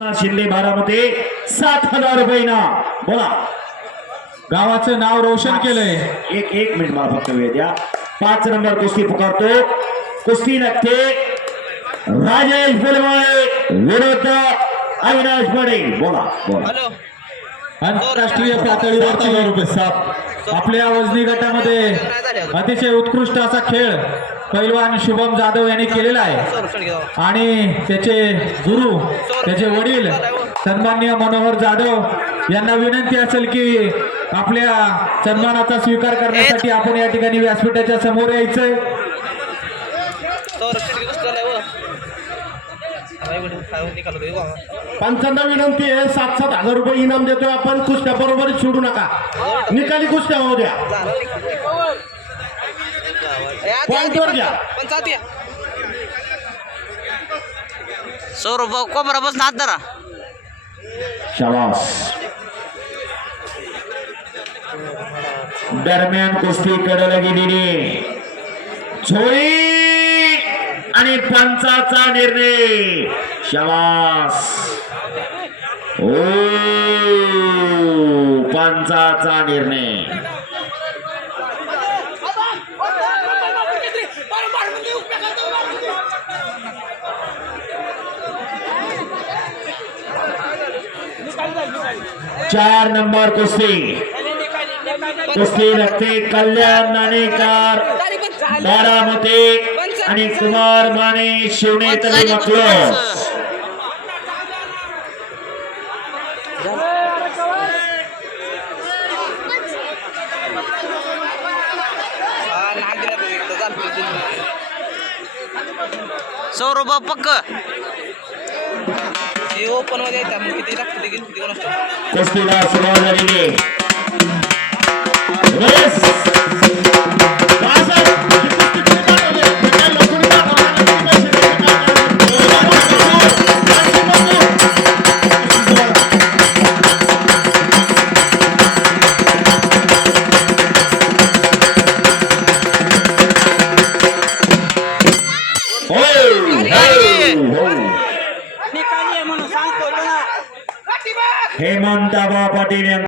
शिंदे बारामती सात हजार रुपये ना. बोला. गावाचं नाव रोशन केलंय. एक एक मिनिट मला फक्त वेळ द्या. पाच नंबर कुस्ती पुकारतो. कुस्ती लागते राजेश बेलवाळे विरुद्ध अविनाश पडेल बोला बोला. आंतरराष्ट्रीय पातळीवरती साप आपल्या वजनी गटामध्ये अतिशय उत्कृष्ट असा खेळ पैलवान शुभम जाधव यांनी केलेला आहे. आणि त्याचे गुरु त्याचे वडील सन्मान्य मनोहर जाधव यांना विनंती असेल की आपल्या सन्मानाचा स्वीकार करण्यासाठी आपण या ठिकाणी व्यासपीठाच्या समोर यायचंय. पंचांना विनंती आहे सात सात हजार रुपये इनाम देतोय आपण. कुस्त्या बरोबर सोडू नका. निकाली कुस्त्या होऊ द्या. पॉईंटवर घ्या. सौरभ कोमरा बस हात धरा. शाबास. दरम्यान कुस्ती कडला गेलेली झोळी आणि पंचाचा निर्णय. शवास ओ पंचाचा निर्णय. चार नंबर कुस्ती. कुस्ती लागते कल्याण नाणेकर बारामती आणि कुमार माने शिवणे तरी म्हटलं सौरभ पक्क. ओपनमध्ये येतात किती लागतं किती कोण असतं कुस्तीला सुरुवात झालेली ಹೇಮಂತ ಬಾಪಟೀಲ್